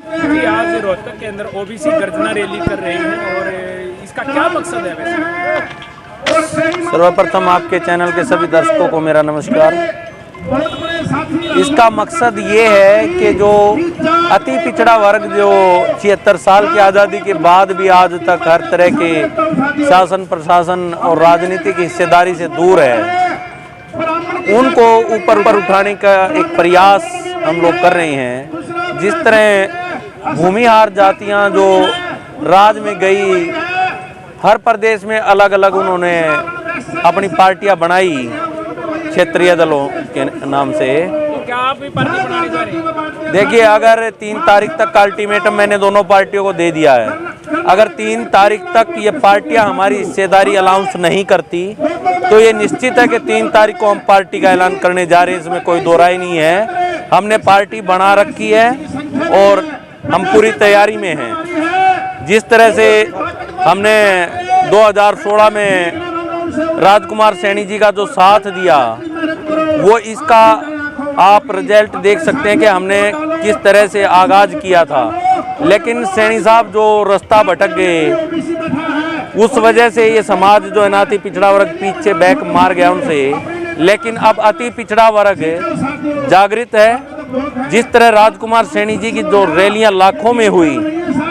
जी आज रोहतक के अंदर ओबीसी गर्जना रैली कर रहे हैं और इसका क्या मकसद है वैसे? सर्वप्रथम आपके चैनल के सभी दर्शकों को मेरा नमस्कार। इसका मकसद ये है कि जो अति पिछड़ा वर्ग जो 76 साल की आज़ादी के बाद भी आज तक हर तरह के शासन प्रशासन और राजनीतिक हिस्सेदारी से दूर है, उनको ऊपर पर उठाने का एक प्रयास हम लोग कर रहे हैं। जिस तरह भूमिहार जातियां जो राज में गई, हर प्रदेश में अलग अलग उन्होंने अपनी पार्टियां बनाई क्षेत्रीय दलों के नाम से। तो क्या आप भी पार्टी बनाने जा रहे हैं? देखिए, अगर 3 तारीख तक का अल्टीमेटम मैंने दोनों पार्टियों को दे दिया है। अगर 3 तारीख तक ये पार्टियां हमारी हिस्सेदारी अलाउंस नहीं करती तो ये निश्चित है कि 3 तारीख को हम पार्टी का ऐलान करने जा रहे हैं, इसमें कोई दो राय नहीं है। हमने पार्टी बना रखी है और हम पूरी तैयारी में हैं। जिस तरह से हमने 2016 में राजकुमार सैनी जी का जो साथ दिया, वो इसका आप रिजल्ट देख सकते हैं कि हमने किस तरह से आगाज किया था। लेकिन सैनी साहब जो रास्ता भटक गए, उस वजह से ये समाज जो है ना अति पिछड़ा वर्ग पीछे बैक मार गया उनसे। लेकिन अब अति पिछड़ा वर्ग जागृत है। जिस तरह राजकुमार सैनी जी की जो रैलियां लाखों में हुई,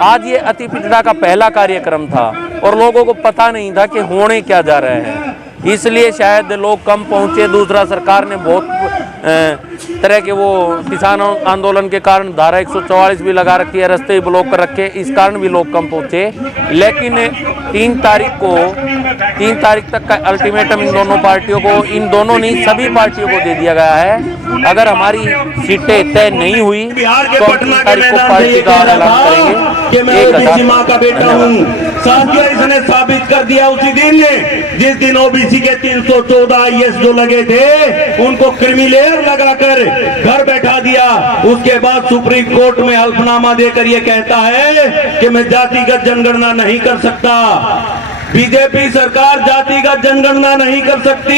आज ये अति पिछड़ा का पहला कार्यक्रम था और लोगों को पता नहीं था कि होने क्या जा रहा है, इसलिए शायद लोग कम पहुंचे। दूसरा, सरकार ने बहुत तरह के वो किसान आंदोलन के कारण धारा 144 भी लगा रखी है, रास्ते भी ब्लॉक कर रखे, इस कारण भी लोग कम पहुंचे। लेकिन 3 तारीख तक का अल्टीमेटम इन दोनों पार्टियों को, इन दोनों नहीं सभी पार्टियों को दे दिया गया है। अगर हमारी सीटें तय नहीं हुई तो 3 तारीख को पार्टी का ऐलान करेंगे। 1000 माँ का बेटा हूँ। साथियों, इसने साबित कर दिया उसी दिन जिस दिन ओबीसी के 314 IAS जो लगे थे उनको क्रिमिलेयर लगाकर घर बैठा दिया। उसके बाद सुप्रीम कोर्ट में हल्फनामा देकर यह कहता है कि मैं जातिगत जनगणना नहीं कर सकता। बीजेपी सरकार जातिगत जनगणना नहीं कर सकती।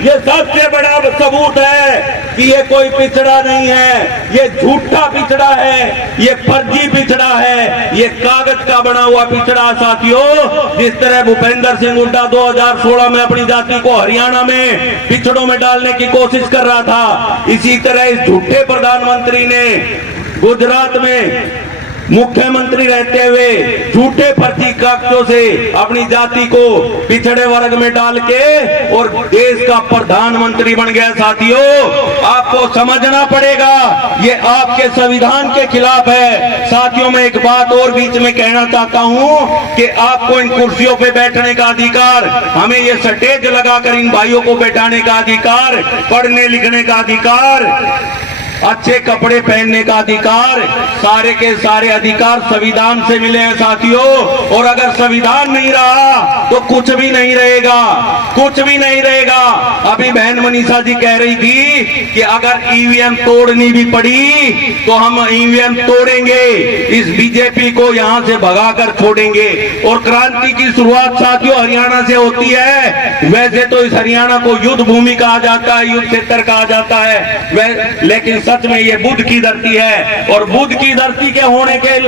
ये सबसे बड़ा सबूत है कि ये कोई पिछड़ा नहीं है, ये झूठा पिछड़ा है, ये फर्जी पिछड़ा है, ये कागज का बना हुआ पिछड़ा। साथियों, जिस तरह भूपेंद्र सिंह हुड्डा 2016 में अपनी जाति को हरियाणा में पिछड़ों में डालने की कोशिश कर रहा था, इसी तरह इस झूठे प्रधानमंत्री ने गुजरात में मुख्यमंत्री रहते हुए झूठे फर्जी कागजों से अपनी जाति को पिछड़े वर्ग में डाल के और देश का प्रधानमंत्री बन गया। साथियों, आपको समझना पड़ेगा, ये आपके संविधान के खिलाफ है। साथियों, मैं एक बात और बीच में कहना चाहता हूं कि आपको इन कुर्सियों पे बैठने का अधिकार, हमें ये स्टेज लगाकर इन भाइयों को बैठाने का अधिकार, पढ़ने लिखने का अधिकार, अच्छे कपड़े पहनने का अधिकार, सारे के सारे अधिकार संविधान से मिले हैं। साथियों, और अगर संविधान नहीं रहा तो कुछ भी नहीं रहेगा, कुछ भी नहीं रहेगा। अभी बहन मनीषा जी कह रही थी कि अगर ईवीएम तोड़नी भी पड़ी तो हम ईवीएम तोड़ेंगे, इस बीजेपी को यहां से भगाकर छोड़ेंगे। और क्रांति की शुरुआत साथियों हरियाणा से होती है। वैसे तो इस हरियाणा को युद्ध भूमि कहा जाता है, युद्ध क्षेत्र कहा जाता है, लेकिन सच में ये बुद्ध की धरती है। और बुद्ध की धरती के होने के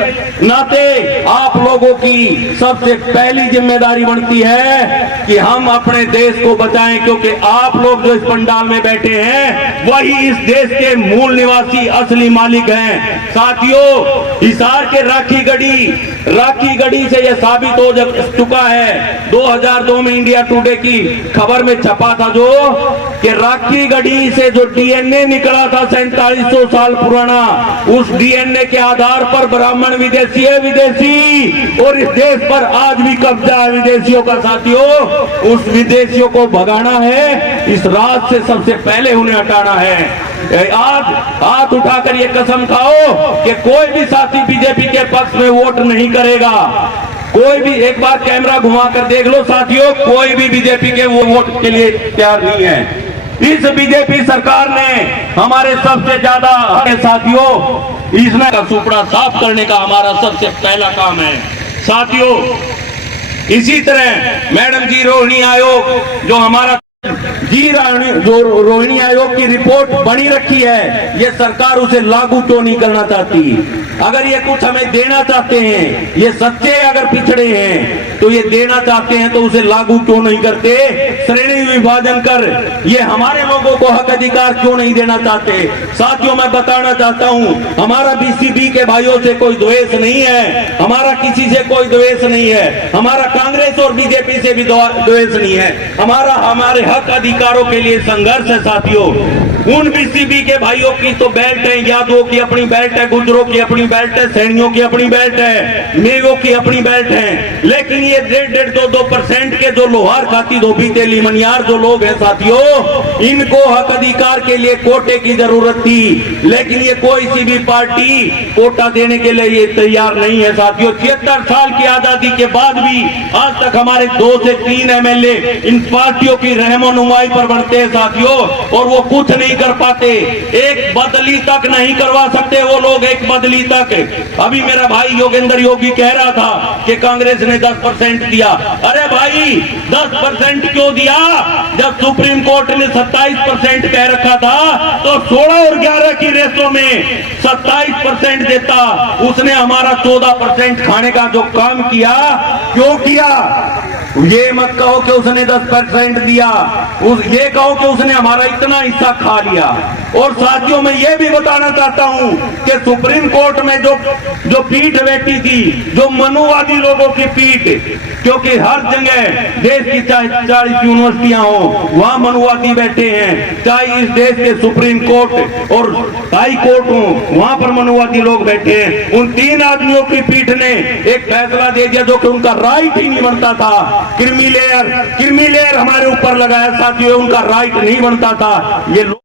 नाते आप लोगों की सबसे पहली जिम्मेदारी बनती है कि हम अपने देश को बचाएं, क्योंकि आप लोग जो इस पंडाल में बैठे हैं वही इस देश के मूल निवासी असली मालिक हैं। साथियों, हिसार के राखी गढ़ी से यह साबित हो चुका है। 2002 में इंडिया टुडे की खबर में छपा था जो कि राखी गढ़ी से जो डीएनए निकला था 4700 साल पुराना, उस डीएनए के आधार पर ब्राह्मण विदेशी है, विदेशी, और इस देश पर आज भी कब्जा है विदेशियों का। साथियों, उस विदेशियों को भगाना है, इस राज से सबसे पहले उन्हें हटाना है। आज हाथ उठाकर ये कसम खाओ कि कोई भी साथी बीजेपी के पक्ष में वोट नहीं करेगा। कोई भी, एक बार कैमरा घुमा कर देख लो साथियों, कोई भी बीजेपी के वो वोट के लिए तैयार नहीं है। इस बीजेपी सरकार ने हमारे सबसे ज्यादा साथियों, इसने का सुपड़ा साफ करने का हमारा सबसे पहला काम है। साथियों, इसी तरह मैडम जी रोहिणी आयोग जो हमारा जो रोहिणी आयोग की रिपोर्ट बनी रखी है, ये सरकार उसे लागू क्यों नहीं करना चाहती? अगर ये कुछ हमें देना चाहते हैं, ये सच्चे अगर पिछड़े हैं तो ये देना चाहते हैं, तो उसे लागू क्यों नहीं करते? श्रेणी विभाजन कर ये हमारे लोगों को हक अधिकार क्यों नहीं देना चाहते? साथियों, मैं बताना चाहता हूं, हमारा बीसीबी के भाइयों से कोई द्वेष नहीं है, हमारा किसी से कोई द्वेष नहीं है, हमारा कांग्रेस और बीजेपी से भी द्वेष नहीं है, हमारे हक अधिकारों के लिए संघर्ष है। साथियों, उन बीसीबी के भाइयों की तो बेल्ट है, यादवों की अपनी बेल्ट है, गुजरों की अपनी बेल्ट है, सैनियों की अपनी बेल्ट है, मेघों की अपनी बेल्ट है, लेकिन ये 1.5-2% के जो लोहार खाती धोबी तेली मनियार जो लोग हैं साथियों, इनको हक अधिकार के लिए कोटे की जरूरत थी, लेकिन ये कोई सी भी पार्टी कोटा देने के लिए ये तैयार नहीं है। साथियों, 76 साल की आजादी के बाद भी आज तक हमारे 2 से 3 एमएलए इन पार्टियों की रहनुमाई पर बढ़ते हैं साथियों, और वो कुछ नहीं कर पाते, एक बदली तक नहीं करवा सकते वो लोग, एक बदली तक। अभी मेरा भाई योगेंद्र योगी कह रहा था कि कांग्रेस ने 10% दिया। अरे भाई, 10% क्यों दिया? जब सुप्रीम कोर्ट ने 27% कह रखा था, तो 16 और 11 की रेसों में 27% देता। उसने हमारा 14% खाने का जो काम किया, क्यों किया? ये मत कहो कि उसने 10% दिया, ये कहो कि उसने हमारा इतना हिस्सा खा लिया। और साथियों, मैं ये भी बताना चाहता हूं कि सुप्रीम कोर्ट में जो पीठ बैठी थी, जो मनुवादी लोगों की पीठ, क्योंकि हर जगह देश की चाहे 40 यूनिवर्सिटियां हो, वहां मनुवादी बैठे हैं, चाहे इस देश के सुप्रीम कोर्ट और हाई कोर्ट हो, वहां पर मनुवादी लोग बैठे हैं। उन 3 आदमियों की पीठ ने एक फैसला दे दिया जो कि उनका राइट ही नहीं बनता था। क्रीमी लेयर हमारे ऊपर लगाया साथियों, उनका राइट नहीं बनता था। ये